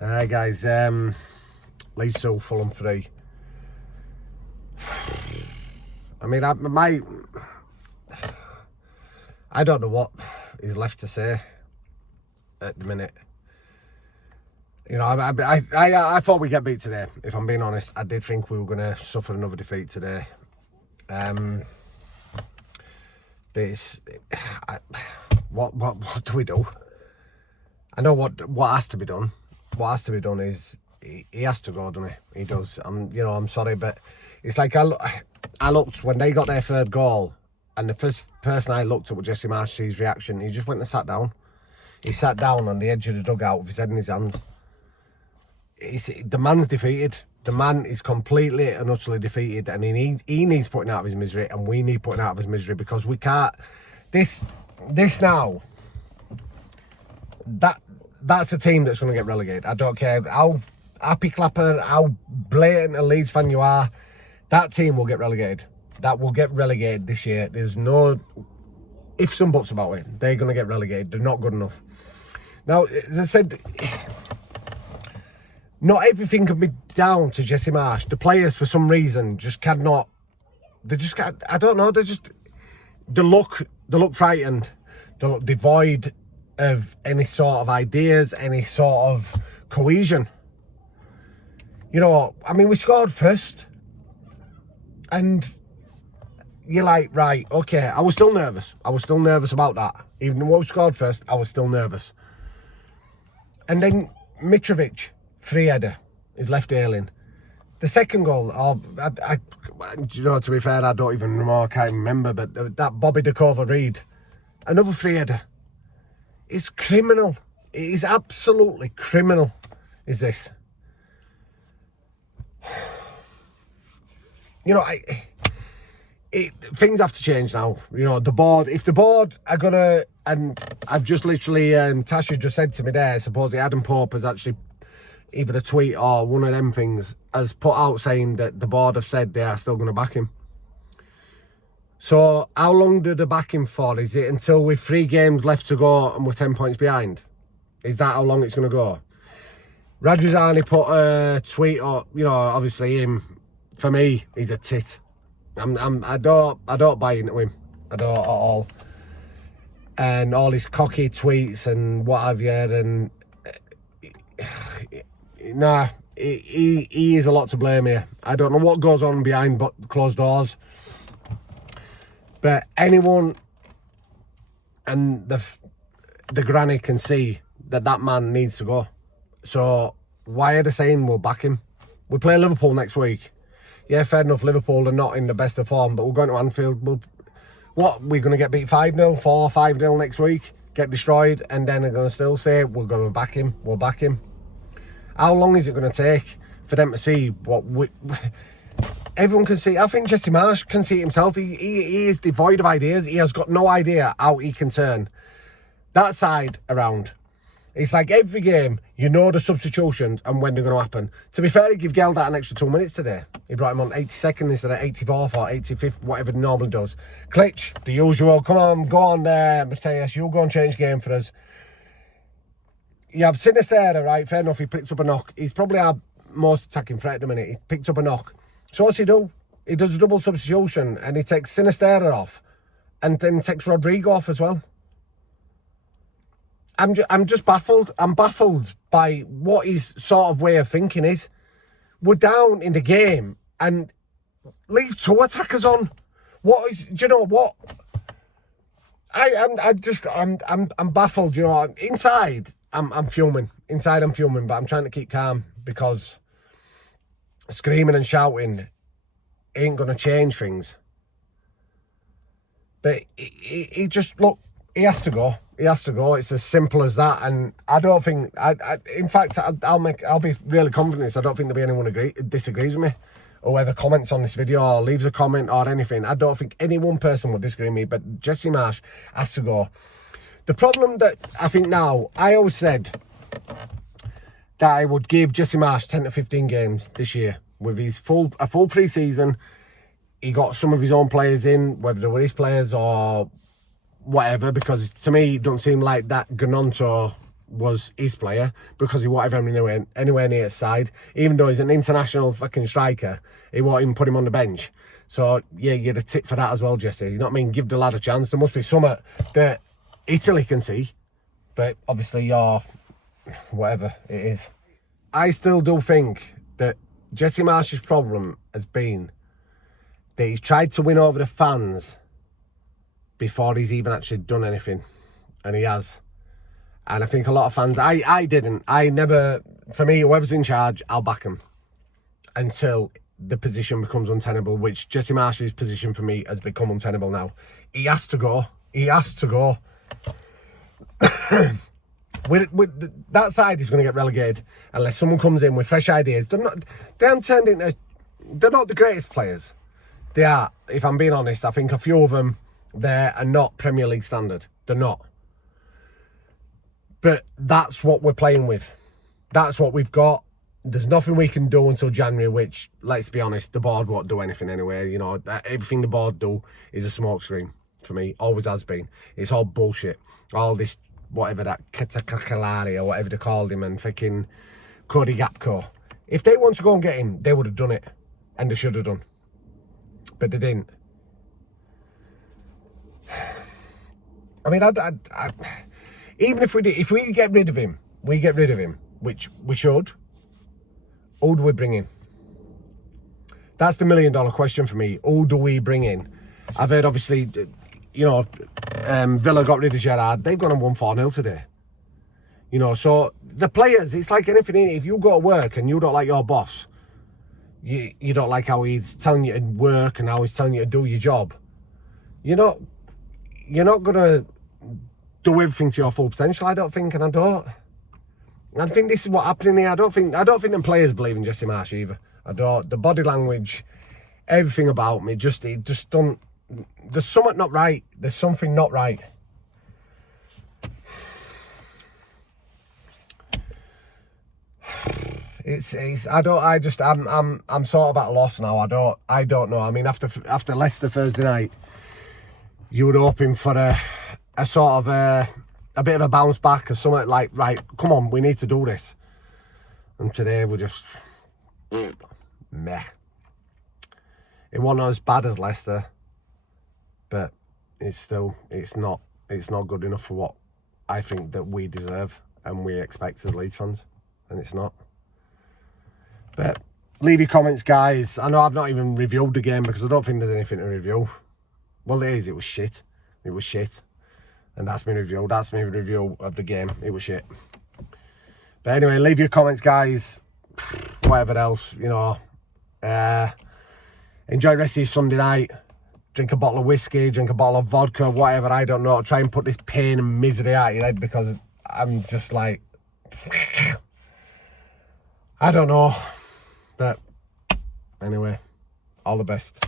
Hi guys, Leeds 2, Fulham 3. I mean, I don't know what is left to say at the minute. You know, I thought we'd get beat today. If I'm being honest, I did think we were going to suffer another defeat today. But it's what do we do? I know what has to be done. What has to be done is he has to go, doesn't he? He does. I'm sorry, but it's like I looked when they got their third goal, and the first person I looked at was Jesse Marsch's reaction. He just went and sat down. He sat down on the edge of the dugout with his head in his hands. The man's defeated. The man is completely and utterly defeated, and he needs putting out of his misery, and we need putting out of his misery, because we can't. This now. That's a team that's going to get relegated. I don't care how happy clapper, how blatant a Leeds fan you are. That team will get relegated. That will get relegated this year. There's no ifs and buts about it. They're going to get relegated. They're not good enough. Now, as I said, not everything can be down to Jesse Marsch. The players, for some reason, just cannot. They just can't. I don't know. They look frightened. They look devoid of any sort of ideas, any sort of cohesion. You know, I mean, we scored first, and you're like, right, okay. I was still nervous. I was still nervous about that. Even though we scored first, I was still nervous. And then Mitrovic, free header, is left ailing. The second goal, to be fair, I don't even know, I can't remember, but that Bobby 𝐃𝐄𝐆𝐶, another free header. It's criminal. It is absolutely criminal, is this. You know, things have to change now. You know, the board, if the board are going to, and I've just literally, Tasha just said to me there, supposedly Adam Pope has actually, either a tweet or one of them things, has put out saying that the board have said they are still going to back him. So, how long do they back him for? Is it until we've 3 games left to go and we're 10 points behind? Is that how long it's going to go? Radrizzani put a tweet up, you know, obviously him, for me, he's a tit. I don't buy into him. I don't at all. And all his cocky tweets and what have you, and nah, he is a lot to blame here. I don't know what goes on behind closed doors. But anyone and the granny can see that man needs to go. So why are they saying we'll back him? We play Liverpool next week. Yeah, fair enough, Liverpool are not in the best of form, but we're going to Anfield. We're going to get beat 5-0, 5-0 next week, get destroyed, and then they're going to still say we're going to back him, we'll back him. How long is it going to take for them to see what everyone can see? I think Jesse Marsch can see it himself. He is devoid of ideas. He has got no idea how he can turn that side around. It's like every game, you know the substitutions and when they're going to happen. To be fair, he gave Geldat an extra 2 minutes today. He brought him on 82nd instead of 84th or 85th, whatever he normally does. 𝐶𝐄𝐃, the usual. Come on, go on there, Mateus. You'll go and change game for us. You have Sinisterra, right? Fair enough, he picked up a knock. He's probably our most attacking threat at the minute. He picked up a knock. So what's he do? He does a double substitution and he takes Sinisterra off and then takes Rodrigo off as well. I'm just baffled. I'm baffled by what his sort of way of thinking is. We're down in the game and leave 2 attackers on. Do you know what? I'm baffled. You know, inside I'm fuming. Inside I'm fuming, but I'm trying to keep calm because screaming and shouting ain't gonna change things. But he just look. He has to go. He has to go. It's as simple as that. And I don't think. In fact, I'll be really confident. I don't think there'll be anyone disagrees with me. Whoever comments on this video or leaves a comment or anything, I don't think any one person would disagree with me. But Jesse Marsch has to go. The problem that I think now, I always said that I would give Jesse Marsch 10 to 15 games this year with his a full pre-season. He got some of his own players in, whether they were his players or whatever, because to me it doesn't seem like that Gnonto was his player because he won't have him anywhere near his side. Even though he's an international fucking striker, he won't even put him on the bench. So, yeah, you get a tip for that as well, Jesse. You know what I mean? Give the lad a chance. There must be something that Italy can see. But obviously, you're whatever it is. I still do think that Jesse Marsch's problem has been that he's tried to win over the fans before he's even actually done anything. And he has. And I think a lot of fans... I didn't. I never... For me, whoever's in charge, I'll back him. Until the position becomes untenable, which Jesse Marsch's position for me has become untenable now. He has to go. He has to go. With that side is going to get relegated unless someone comes in with fresh ideas. They haven't turned into... They're not the greatest players. They are, if I'm being honest. I think a few of them there are not Premier League standard. They're not. But that's what we're playing with. That's what we've got. There's nothing we can do until January, which, let's be honest, the board won't do anything anyway. You know, everything the board do is a smokescreen for me. Always has been. It's all bullshit. All this, whatever that, 𝐃𝐄𝐀𝐆𝐷 or whatever they called him, and fucking 𝐃𝐄𝐑𝐄. If they want to go and get him, they would have done it. And they should have done. But they didn't. I mean, even if we get rid of him, which we should. Who do we bring in? That's the $1 million question for me. Who do we bring in? I've heard, obviously, you know, Villa got rid of Gerrard. They've gone and won 4-0 today. You know, so the players, it's like anything. If you go to work and you don't like your boss, you don't like how he's telling you to work and how he's telling you to do your job, you're not going to do everything to your full potential, I don't think, and I don't. I think this is what's happening here. I don't think the players believe in Jesse Marsch either. I don't. The body language, everything about me, it just don't. There's something not right. There's something not right. I'm sort of at a loss now. I don't know. I mean, after Leicester Thursday night, you were hoping for a sort of a bit of a bounce back or something like, right, come on, we need to do this. And today we're just meh. It wasn't as bad as Leicester, but it's not good enough for what I think that we deserve and we expect as Leeds fans, and it's not. But leave your comments, guys. I know I've not even reviewed the game because I don't think there's anything to review. Well, there is. It was shit. It was shit. And that's my review. That's my review of the game. It was shit. But anyway, leave your comments, guys. Whatever else, you know. Enjoy the rest of your Sunday night. Drink a bottle of whiskey, drink a bottle of vodka, whatever, I don't know. Try and put this pain and misery out of your head because I'm just like... I don't know. But anyway, all the best.